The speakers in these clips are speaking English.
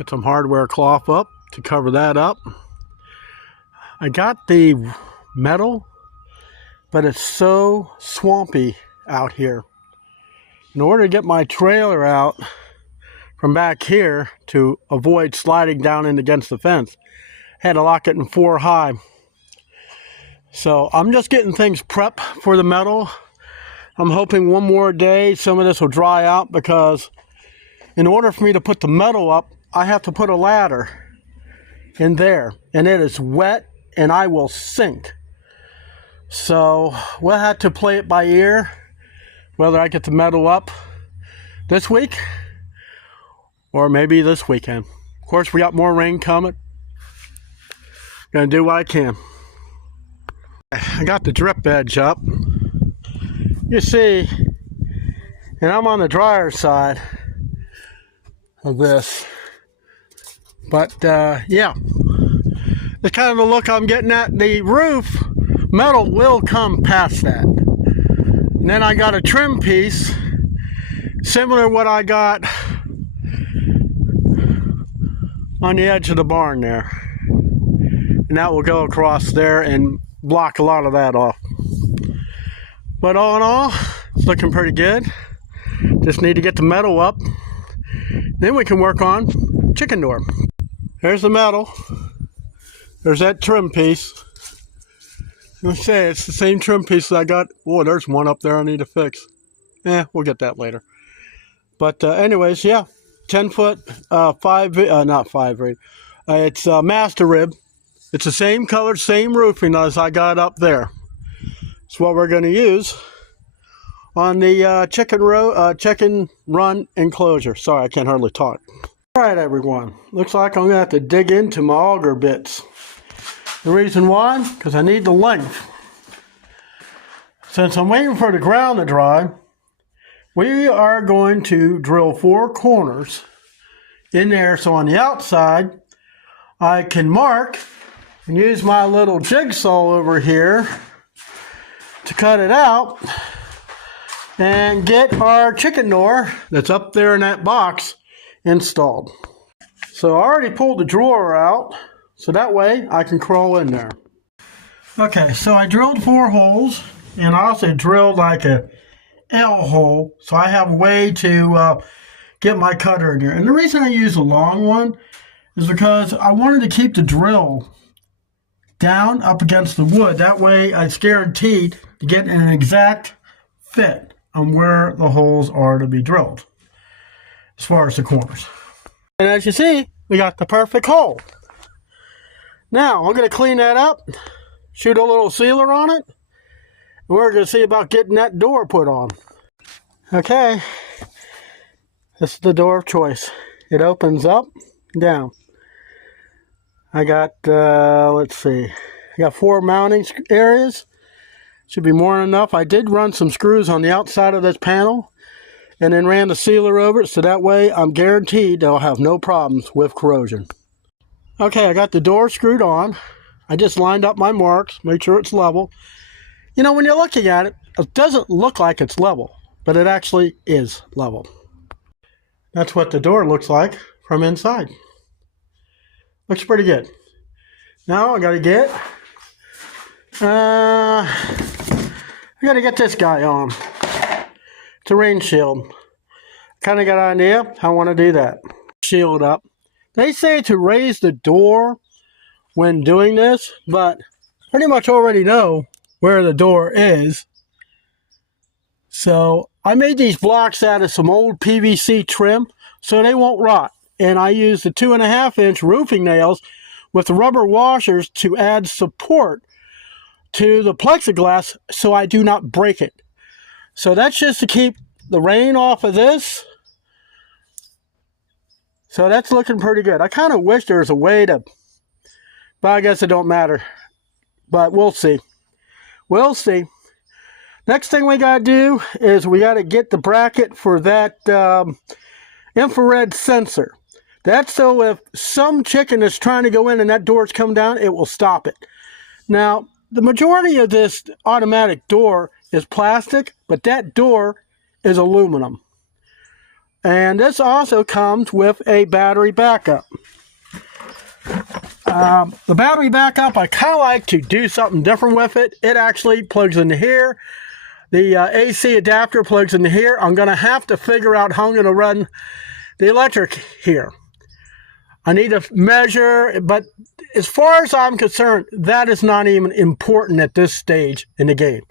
Get some hardware cloth up to cover that up. I got the metal, but it's so swampy out here. In order to get my trailer out from back here to avoid sliding down in against the fence, I had to lock it in 4 high. So I'm just getting things prepped for the metal. I'm hoping one more day some of this will dry out, because in order for me to put the metal up, I have to put a ladder in there, and it is wet and I will sink. So we'll have to play it by ear, whether I get the metal up this week or maybe this weekend. Of course, we got more rain coming. Gonna do what I can. I got the drip edge up. You see, and I'm on the drier side of this. But yeah, it's kind of the look I'm getting at. The roof metal will come past that. And then I got a trim piece, similar to what I got on the edge of the barn there. And that will go across there and block a lot of that off. But all in all, it's looking pretty good. Just need to get the metal up. Then we can work on chicken door. There's the metal. There's that trim piece. Let's say it's the same trim piece that I got. Oh, there's one up there I need to fix. We'll get that later. But anyways, yeah, 10-foot, not 5 rate. It's master rib. It's the same color, same roofing as I got up there. It's what we're going to use on the chicken run enclosure. Sorry, I can't hardly talk. All right, everyone. Looks like I'm going to have to dig into my auger bits. The reason why? Because I need the length. Since I'm waiting for the ground to dry, we are going to drill 4 corners in there. So on the outside, I can mark and use my little jigsaw over here to cut it out and get our chicken door that's up there in that box installed. So I already pulled the drawer out, so that way I can crawl in there. Okay, so I drilled 4 holes, and I also drilled like a L hole, so I have a way to get my cutter in there. And the reason I use a long one is because I wanted to keep the drill down up against the wood. That way it's guaranteed to get an exact fit on where the holes are to be drilled as far as the corners. And as you see, we got the perfect hole. Now I'm going to clean that up, shoot a little sealer on it, and we're going to see about getting that door put on. Okay, this is the door of choice. It opens up and down. I got, let's see, I got 4 mounting areas. Should be more than enough. I did run some screws on the outside of this panel and then ran the sealer over it, so that way I'm guaranteed I'll have no problems with corrosion. Okay, I got the door screwed on. I just lined up my marks, made sure it's level. You know, when you're looking at it, it doesn't look like it's level, but it actually is level. That's what the door looks like from inside. Looks pretty good. Now I gotta get this guy on. It's a rain shield. Kind of got an idea how I want to do that. Shield up. They say to raise the door when doing this, but pretty much already know where the door is. So I made these blocks out of some old PVC trim so they won't rot. And I used the 2.5-inch roofing nails with the rubber washers to add support to the plexiglass so I do not break it. So that's just to keep the rain off of this. So that's looking pretty good. I kind of wish there was a way to, but I guess it don't matter. But we'll see. We'll see. Next thing we got to do is we got to get the bracket for that infrared sensor. That's so if some chicken is trying to go in and that door's come down, it will stop it. Now, the majority of this automatic door is plastic, but that door is aluminum. And this also comes with a battery backup. The battery backup, I kind of like to do something different with it. It actually plugs into here. The AC adapter plugs into here. I'm going to have to figure out how I'm going to run the electric here. I need to measure, but as far as I'm concerned, that is not even important at this stage in the game.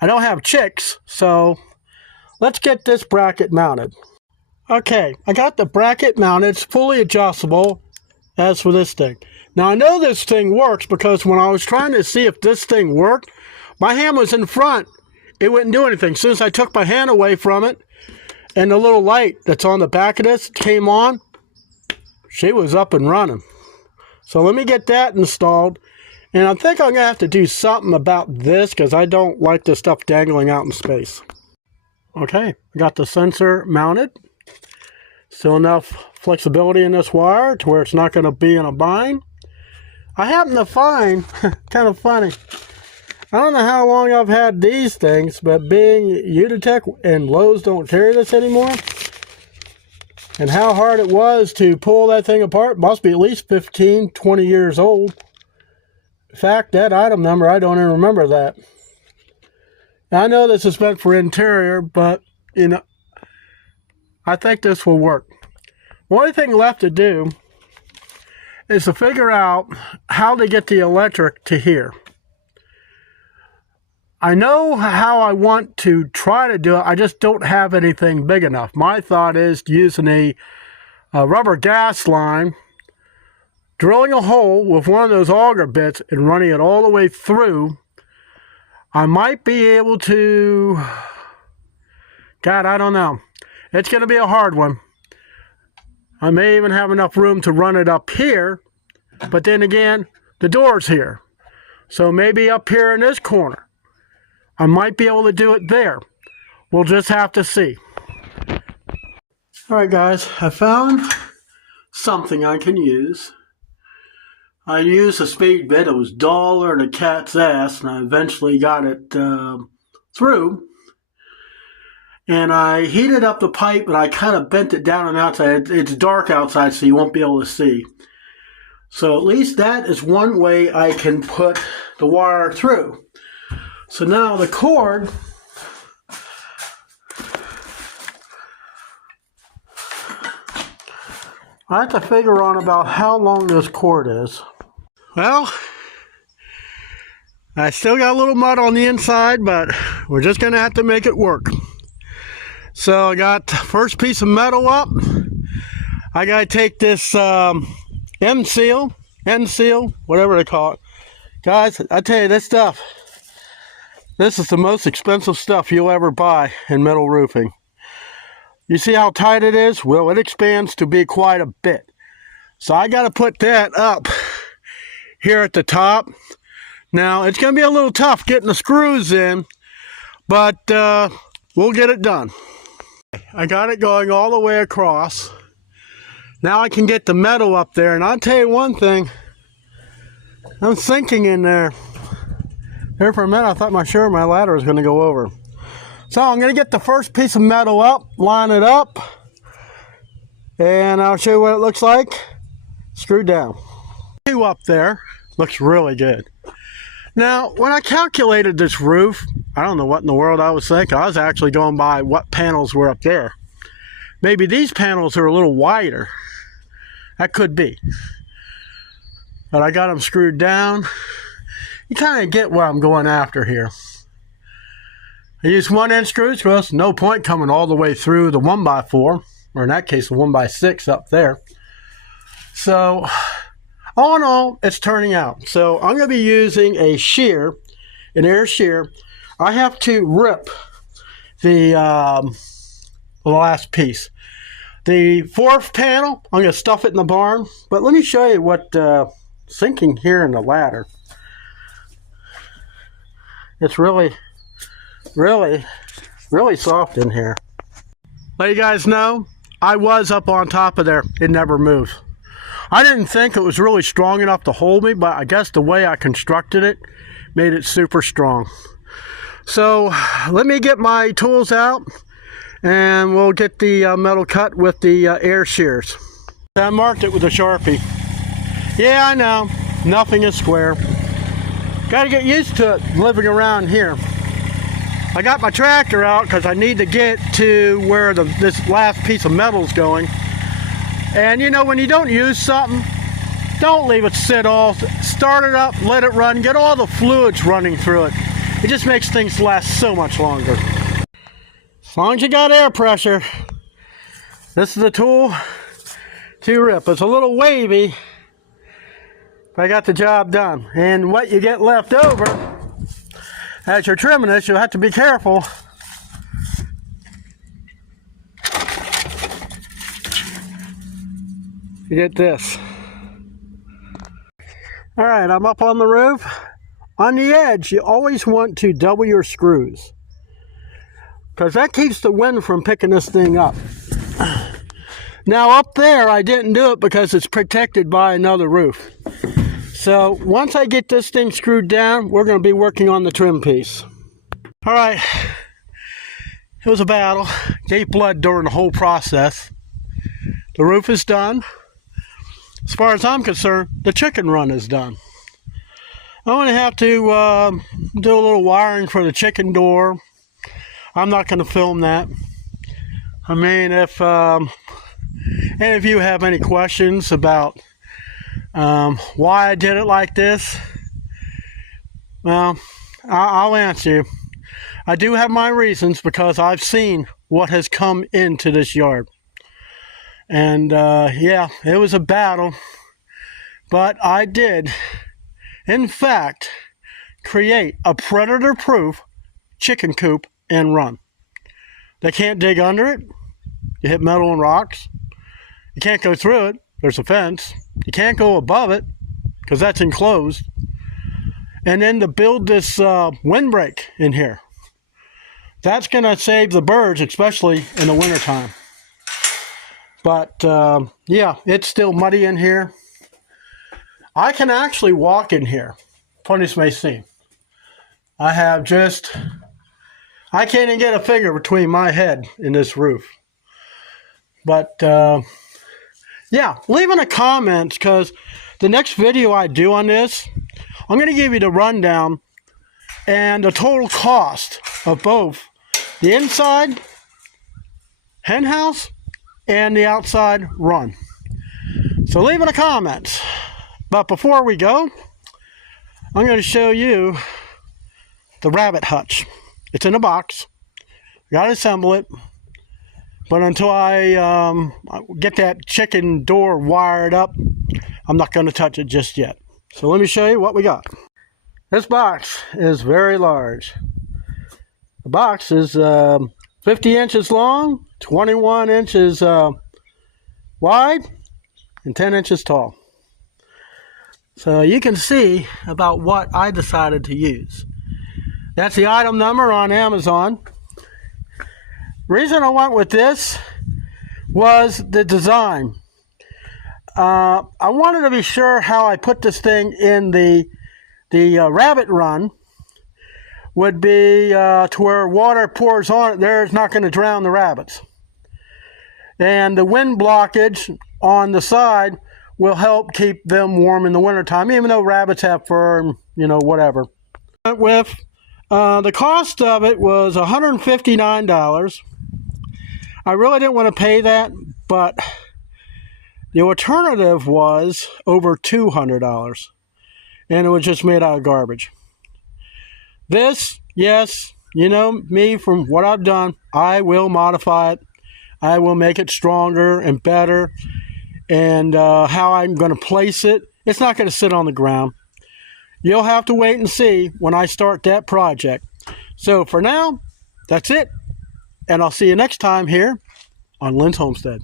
I don't have chicks, so let's get this bracket mounted. Okay, I got the bracket mounted. It's fully adjustable as for this thing. Now, I know this thing works because when I was trying to see if this thing worked, my hand was in front. It wouldn't do anything. As soon as I took my hand away from it, and the little light that's on the back of this came on, she was up and running. So let me get that installed. And I think I'm going to have to do something about this because I don't like this stuff dangling out in space. Okay, I got the sensor mounted. Still enough flexibility in this wire to where it's not going to be in a bind. I happen to find, kind of funny, I don't know how long I've had these things, but being Uditech and Lowe's don't carry this anymore, and how hard it was to pull that thing apart, must be at least 15, 20 years old. In fact, that item number, I don't even remember that. Now, I know this is meant for interior, but, you know, I think this will work. The only thing left to do is to figure out how to get the electric to here. I know how I want to try to do it, I just don't have anything big enough. My thought is using a rubber gas line, drilling a hole with one of those auger bits and running it all the way through. I might be able to, God, I don't know. It's going to be a hard one. I may even have enough room to run it up here, but then again, the door's here. So maybe up here in this corner. I might be able to do it there. We'll just have to see. Alright guys, I found something I can use. I used a speed bit. It was duller than a cat's ass, and I eventually got it through. And I heated up the pipe, and I kind of bent it down on the outside. It's dark outside, so you won't be able to see. So at least that is one way I can put the wire through. So now the cord, I have to figure on about how long this cord is. Well, I still got a little mud on the inside, but we're just going to have to make it work. So I got the first piece of metal up. I got to take this end seal, whatever they call it. Guys, I tell you, this stuff, this is the most expensive stuff you'll ever buy in metal roofing. You see how tight it is? Well, it expands to be quite a bit. So I got to put that up here at the top. Now, it's going to be a little tough getting the screws in, but we'll get it done. I got it going all the way across. Now I can get the metal up there, and I'll tell you one thing. I'm sinking in there. There for a minute, I thought my ladder was going to go over. So I'm going to get the first piece of metal up, line it up, and I'll show you what it looks like. Screwed down. Two up there. Looks really good. Now, when I calculated this roof, I don't know what in the world I was thinking. I was actually going by what panels were up there. Maybe these panels are a little wider. That could be. But I got them screwed down. You kind of get what I'm going after here. I used 1-inch screws because no point coming all the way through the 1x4, or in that case, the 1x6 up there. So, all in all, it's turning out. So, I'm going to be using a shear, an air shear. I have to rip the last piece. The fourth panel, I'm going to stuff it in the barn. But let me show you what sinking here in the ladder. It's really soft in here. Let you guys know, I was up on top of there. It never moved. I didn't think it was really strong enough to hold me, but I guess the way I constructed it made it super strong. So let me get my tools out and we'll get the metal cut with the air shears. I marked it with a Sharpie. Yeah, I know, nothing is square. Got to get used to it living around here. I got my tractor out because I need to get to where this last piece of metal is going. And you know, when you don't use something, don't leave it sit all. Start it up, let it run, get all the fluids running through it. It just makes things last so much longer. As long as you got air pressure, this is the tool to rip. It's a little wavy, but I got the job done. And what you get left over, as you're trimming this, you'll have to be careful. You get this. All right, I'm up on the roof. On the edge, you always want to double your screws, because that keeps the wind from picking this thing up. Now up there, I didn't do it because it's protected by another roof. So once I get this thing screwed down, we're going to be working on the trim piece. All right, it was a battle. Gave blood during the whole process. The roof is done. As far as I'm concerned, the chicken run is done. I'm going to have to do a little wiring for the chicken door. I'm not going to film that. I mean, if any of you have any questions about why I did it like this, well, I'll answer you. I do have my reasons, because I've seen what has come into this yard. And yeah, it was a battle, but I did, in fact, create a predator-proof chicken coop and run. They can't dig under it. You hit metal and rocks. You can't go through it. There's a fence. You can't go above it because that's enclosed. And then to build this windbreak in here, that's going to save the birds, especially in the wintertime. But yeah, it's still muddy in here. I can actually walk in here, funny as may seem. I can't even get a finger between my head and this roof. But yeah, leave in the comments, because the next video I do on this, I'm going to give you the rundown and the total cost of both the inside hen house and the outside run. So leave in the comments. But before we go, I'm going to show you the rabbit hutch. It's in a box. I got to assemble it. But until I get that chicken door wired up, I'm not going to touch it just yet. So let me show you what we got. This box is very large. The box is 50 inches long, 21 inches wide, and 10 inches tall. So you can see about what I decided to use. That's the item number on Amazon. Reason I went with this was the design. I wanted to be sure how I put this thing in the rabbit run would be to where water pours on it there is not going to drown the rabbits. And the wind blockage on the side will help keep them warm in the wintertime, even though rabbits have fur and, you know, whatever. With the cost of it was $159. I really didn't want to pay that, but the alternative was over $200, and it was just made out of garbage. This, yes, you know me, from what I've done, I will modify it. I will make it stronger and better, and how I'm going to place it, it's not going to sit on the ground. You'll have to wait and see when I start that project. So for now, that's it. And I'll see you next time here on Lynn's Homestead.